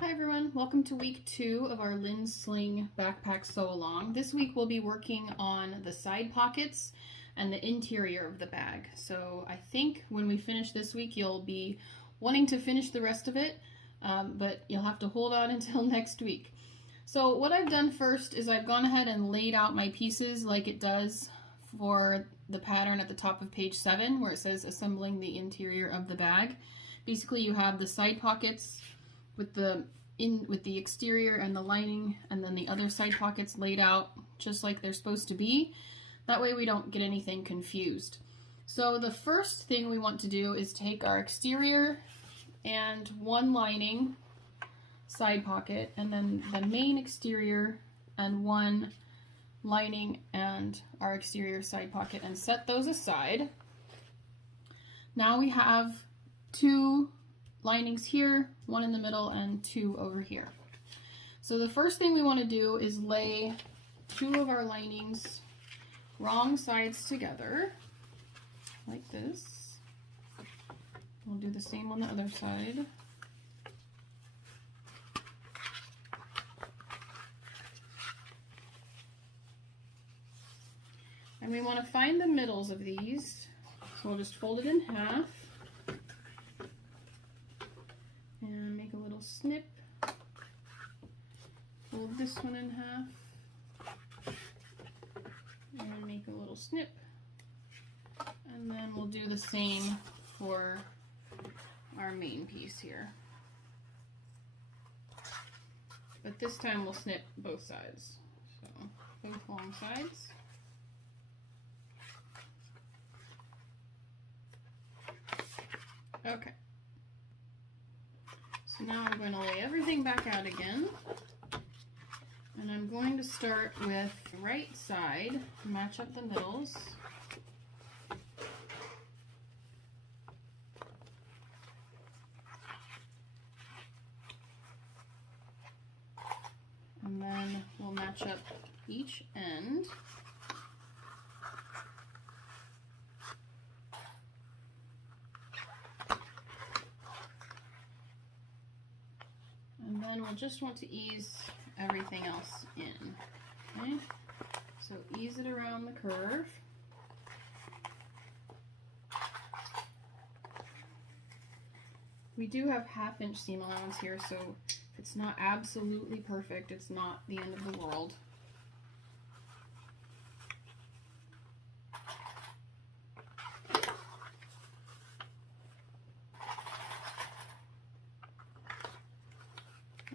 Hi everyone, welcome to week 2 of our LindSling backpack sew along. This week we'll be working on the side pockets and the interior of the bag. So I think when we finish this week you'll be wanting to finish the rest of it, but you'll have to hold on until next week. So what I've done first is I've gone ahead and laid out my pieces like it does for the pattern at the top of page 7 where it says assembling the interior of the bag. Basically you have the side pockets with the exterior and the lining, and then the other side pockets laid out just like they're supposed to be. That way we don't get anything confused. So the first thing we want to do is take our exterior and one lining side pocket, and then the main exterior and one lining and our exterior side pocket, and set those aside. Now we have two linings here, one in the middle and two over here. So the first thing we want to do is lay two of our linings wrong sides together like this. We'll do the same on the other side. And we want to find the middles of these. So we'll just fold it in half and make a little snip. Fold this one in half and make a little snip. And then we'll do the same for our main piece here. But this time we'll snip both sides. So both long sides. Okay. So now I'm going to lay everything back out again, and I'm going to start with the right side, match up the middles. And then we'll match up each end. And then we'll just want to ease everything else in. Okay? So ease it around the curve. We do have 1/2 inch seam allowance here, so if it's not absolutely perfect, it's not the end of the world.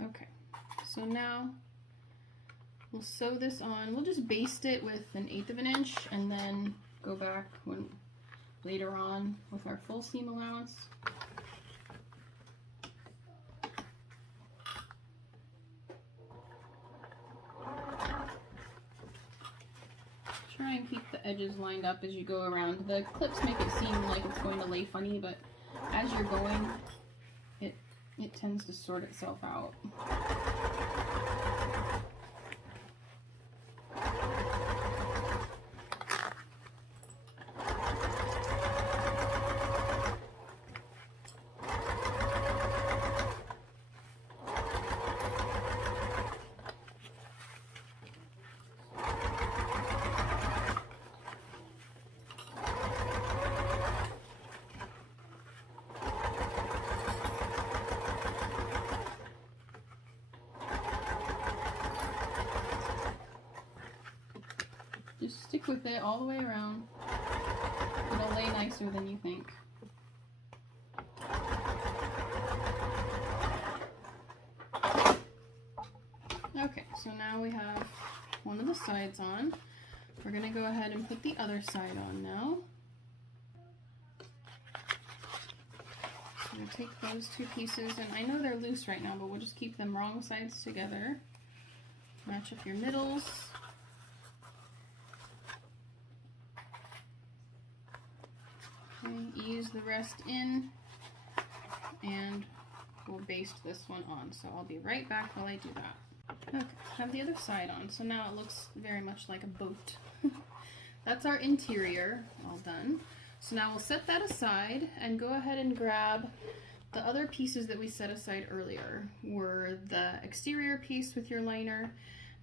Okay, so now we'll sew this on. We'll just baste it with 1/8 of an inch and then go back later on with our full seam allowance. Try and keep the edges lined up as you go around. The clips make it seem like it's going to lay funny, but as you're going, it tends to sort itself out. Just stick with it all the way around. It'll lay nicer than you think. Okay, so now we have one of the sides on. We're going to go ahead and put the other side on now. So I'm going to take those two pieces, and I know they're loose right now, but we'll just keep them wrong sides together. Match up your middles. Ease the rest in, and we'll baste this one on. So I'll be right back while I do that. Okay, have the other side on. So now it looks very much like a boat. That's our interior all done. So now we'll set that aside and go ahead and grab the other pieces that we set aside earlier were the exterior piece with your liner,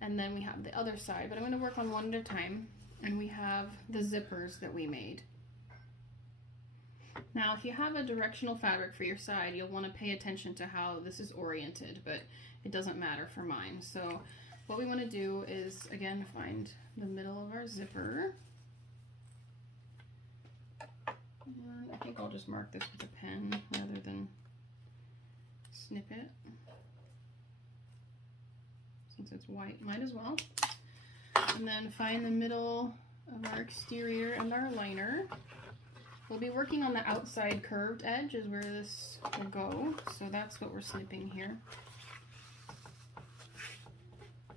and then we have the other side, but I'm going to work on one at a time. And we have the zippers that we made. Now, if you have a directional fabric for your side, you'll want to pay attention to how this is oriented, but it doesn't matter for mine. So what we want to do is, again, find the middle of our zipper. And I think I'll just mark this with a pen rather than snip it. Since it's white, might as well. And then find the middle of our exterior and our liner. We'll be working on the outside curved edge is where this will go. So that's what we're snipping here.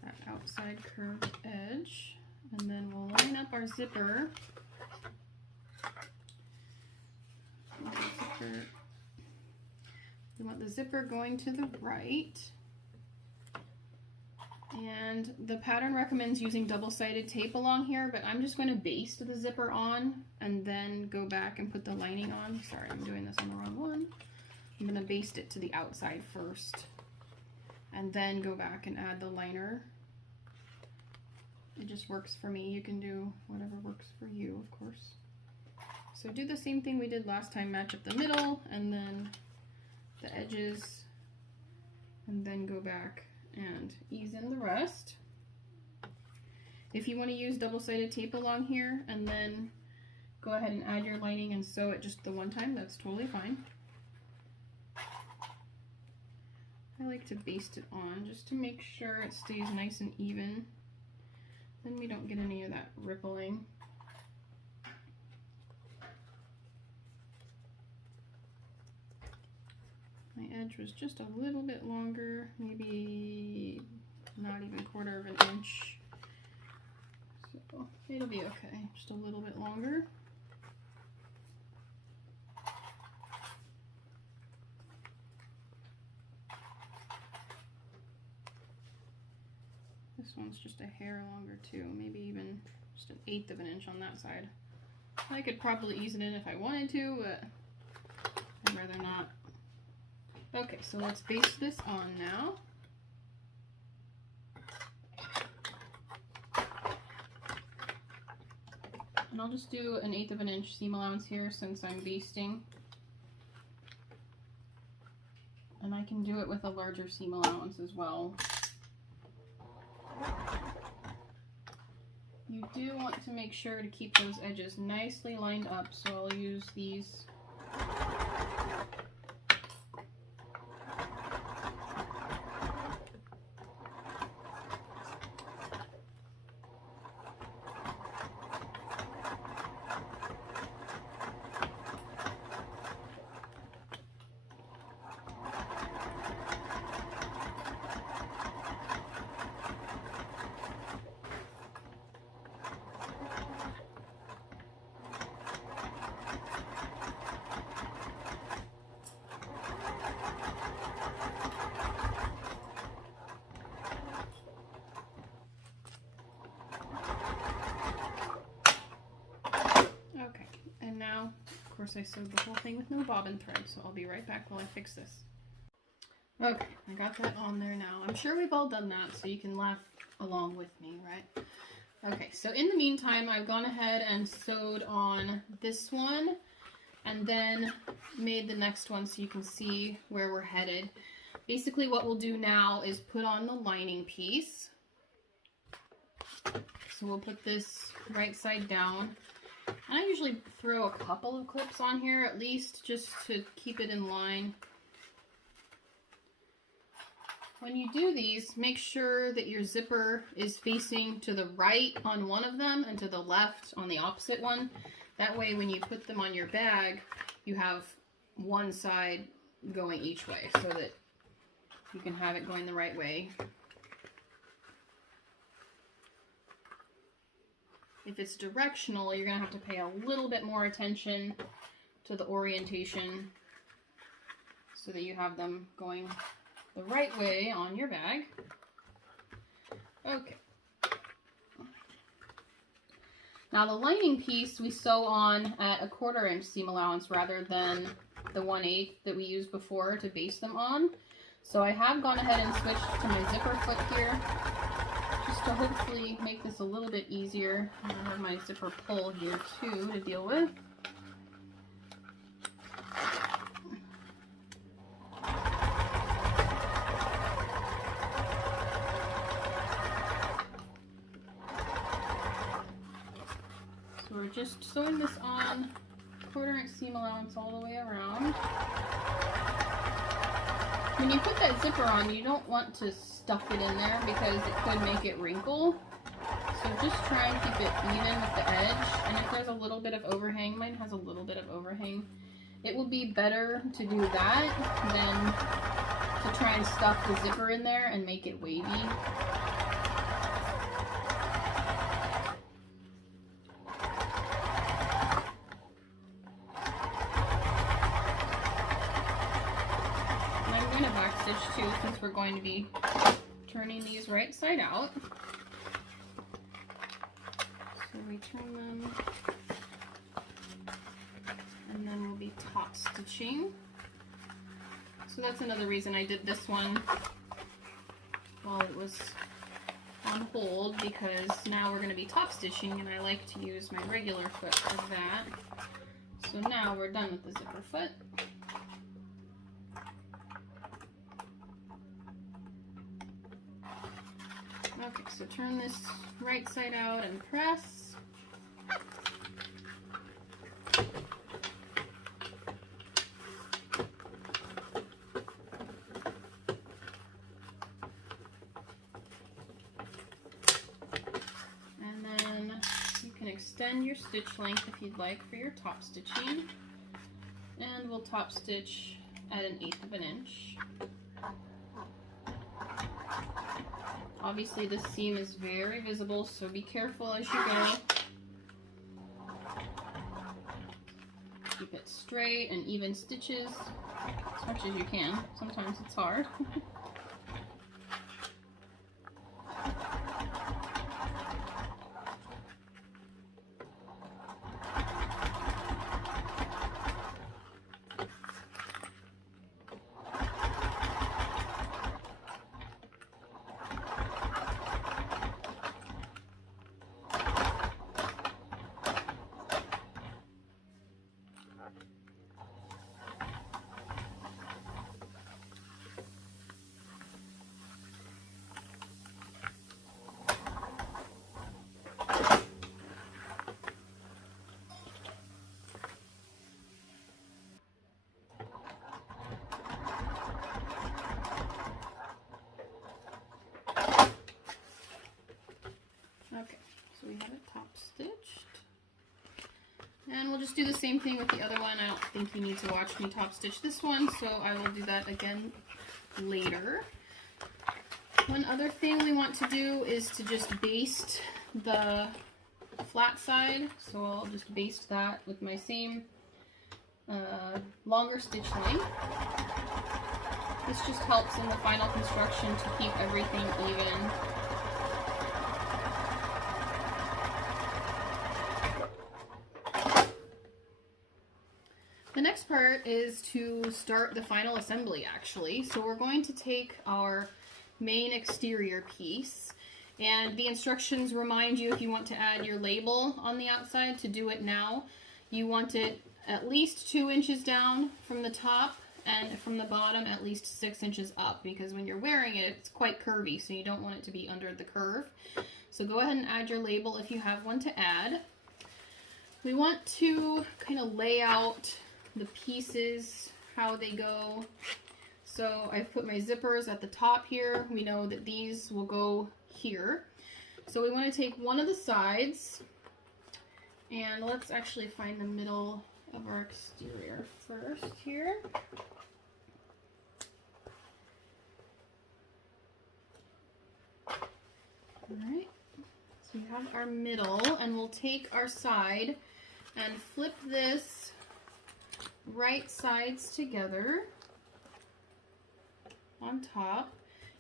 That outside curved edge. And then we'll line up our zipper. We want the zipper going to the right. And the pattern recommends using double-sided tape along here, but I'm just going to baste the zipper on and then go back and put the lining on. Sorry, I'm doing this on the wrong one. I'm going to baste it to the outside first and then go back and add the liner. It just works for me. You can do whatever works for you, of course. So do the same thing we did last time, match up the middle and then the edges, and then go back and ease in the rest. If you want to use double-sided tape along here and then go ahead and add your lining and sew it just the one time, that's totally fine. I like to baste it on just to make sure it stays nice and even. Then we don't get any of that rippling. My edge was just a little bit longer, maybe not even 1/4 of an inch. So it'll be okay, just a little bit longer. This one's just a hair longer too, maybe even just 1/8 of an inch on that side. I could probably ease it in if I wanted to, but I'd rather not. Okay, so let's baste this on now. And I'll just do 1/8 of an inch seam allowance here since I'm basting. And I can do it with a larger seam allowance as well. You do want to make sure to keep those edges nicely lined up, so I'll use these Of course, I sewed the whole thing with no bobbin thread, so I'll be right back while I fix this. Okay, I got that on there now. I'm sure we've all done that, so you can laugh along with me, right? Okay, so in the meantime, I've gone ahead and sewed on this one, and then made the next one so you can see where we're headed. Basically, what we'll do now is put on the lining piece. So we'll put this right side down. And I usually throw a couple of clips on here at least, just to keep it in line. When you do these, make sure that your zipper is facing to the right on one of them and to the left on the opposite one. That way when you put them on your bag, you have one side going each way so that you can have it going the right way. If it's directional, you're going to have to pay a little bit more attention to the orientation so that you have them going the right way on your bag. Okay. Now the lining piece we sew on at a 1/4 inch seam allowance rather than the 1/8 that we used before to baste them on. So I have gone ahead and switched to my zipper foot here, just to hopefully make this a little bit easier. I have my zipper pull here too to deal with. So we're just sewing this on, 1/4 inch seam allowance all the way around. When you put that zipper on, you don't want to stuff it in there because it could make it wrinkle. So just try and keep it even with the edge. And if there's a little bit of overhang, mine has a little bit of overhang, it will be better to do that than to try and stuff the zipper in there and make it wavy. I'm going to back stitch too, since we're going to be turning these right side out. So we turn them, and then we'll be top stitching. So that's another reason I did this one while it was on hold, because now we're going to be top stitching and I like to use my regular foot for that. So now we're done with the zipper foot. Okay, so turn this right side out and press. And then you can extend your stitch length if you'd like for your top stitching. And we'll top stitch at 1/8 inch. Obviously this seam is very visible, so be careful as you go. Keep it straight and even stitches as much as you can. Sometimes it's hard. Okay, so we have it top stitched. And we'll just do the same thing with the other one. I don't think you need to watch me top stitch this one, so I will do that again later. One other thing we want to do is to just baste the flat side. So I'll just baste that with my same longer stitch length. This just helps in the final construction to keep everything even. The next part is to start the final assembly, actually. So we're going to take our main exterior piece, and the instructions remind you, if you want to add your label on the outside, to do it now. You want it at least 2 inches down from the top, and from the bottom at least 6 inches up, because when you're wearing it, it's quite curvy, so you don't want it to be under the curve. So go ahead and add your label if you have one to add. We want to kind of lay out the pieces, how they go. So I've put my zippers at the top here. We know that these will go here. So we want to take one of the sides, and let's actually find the middle of our exterior first here. Alright, so we have our middle, and we'll take our side and flip this right sides together on top.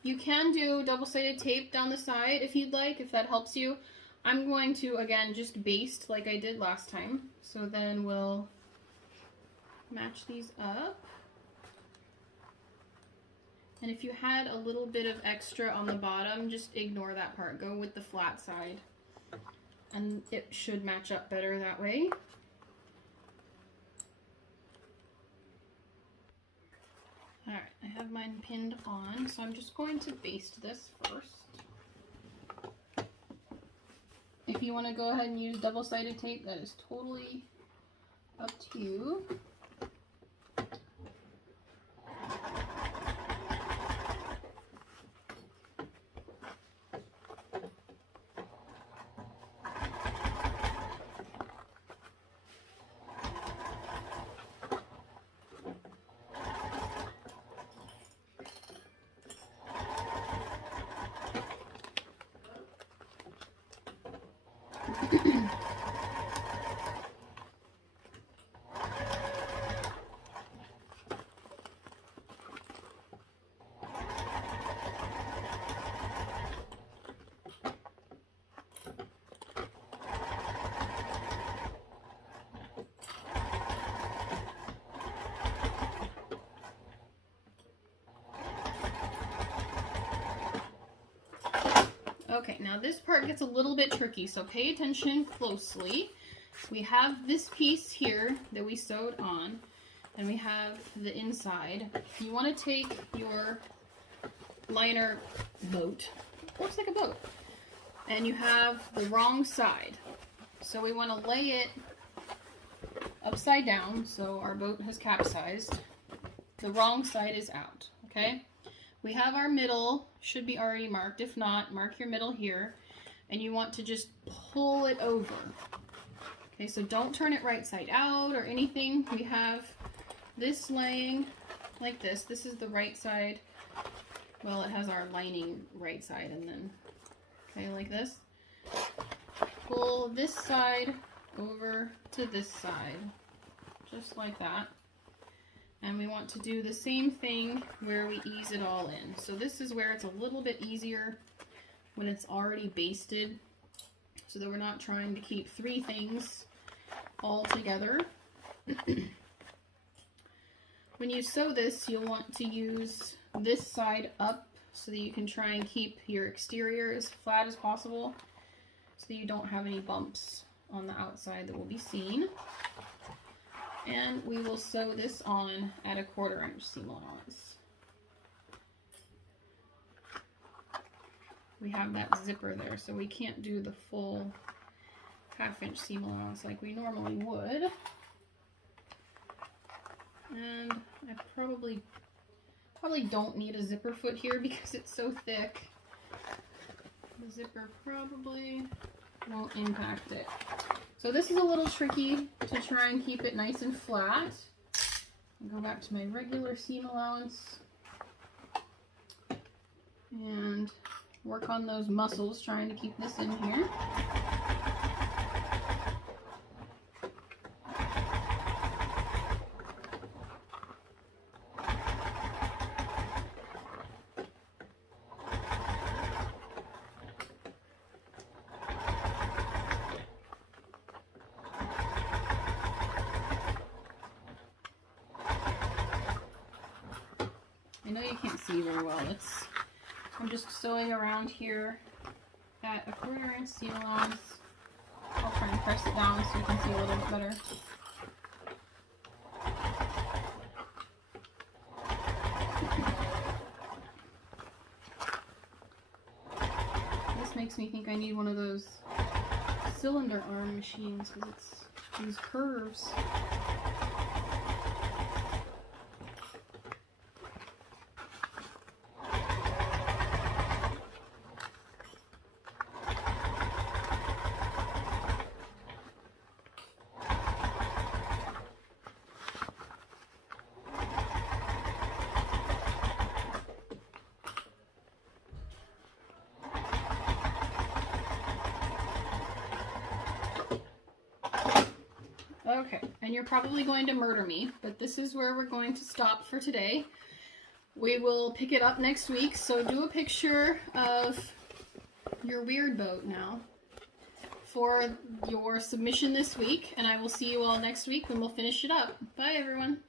You can do double-sided tape down the side if you'd like, if that helps you. I'm going to, again, just baste like I did last time. So then we'll match these up. And if you had a little bit of extra on the bottom, just ignore that part. Go with the flat side. And it should match up better that way. Alright, I have mine pinned on, so I'm just going to baste this first. If you want to go ahead and use double-sided tape, that is totally up to you. Okay, now this part gets a little bit tricky, so pay attention closely. We have this piece here that we sewed on, and we have the inside. You want to take your liner boat, looks like a boat, and you have the wrong side. So we want to lay it upside down, so our boat has capsized. The wrong side is out, okay? We have our middle, should be already marked. If not, mark your middle here. And you want to just pull it over. Okay, so don't turn it right side out or anything. We have this laying like this. This is the right side. Well, it has our lining right side and then, okay, like this. Pull this side over to this side, just like that. And we want to do the same thing where we ease it all in. So this is where it's a little bit easier when it's already basted, so that we're not trying to keep three things all together. When you sew this, you'll want to use this side up so that you can try and keep your exterior as flat as possible so that you don't have any bumps on the outside that will be seen. And we will sew this on at a 1/4 inch seam allowance. We have that zipper there, so we can't do the full 1/2 inch seam allowance like we normally would. And I probably don't need a zipper foot here because it's so thick. The zipper probably won't impact it. So this is a little tricky to try and keep it nice and flat. I'll go back to my regular seam allowance and work on those muscles trying to keep this in here. I know you can't see very well. I'm just sewing around here at a 1/4 inch seam allowance. I'll try and press it down so you can see a little bit better. This makes me think I need one of those cylinder arm machines because it's these curves. Okay, and you're probably going to murder me, but this is where we're going to stop for today. We will pick it up next week, so do a picture of your weird boat now. for your submission this week, and I will see you all next week when we'll finish it up. Bye, everyone.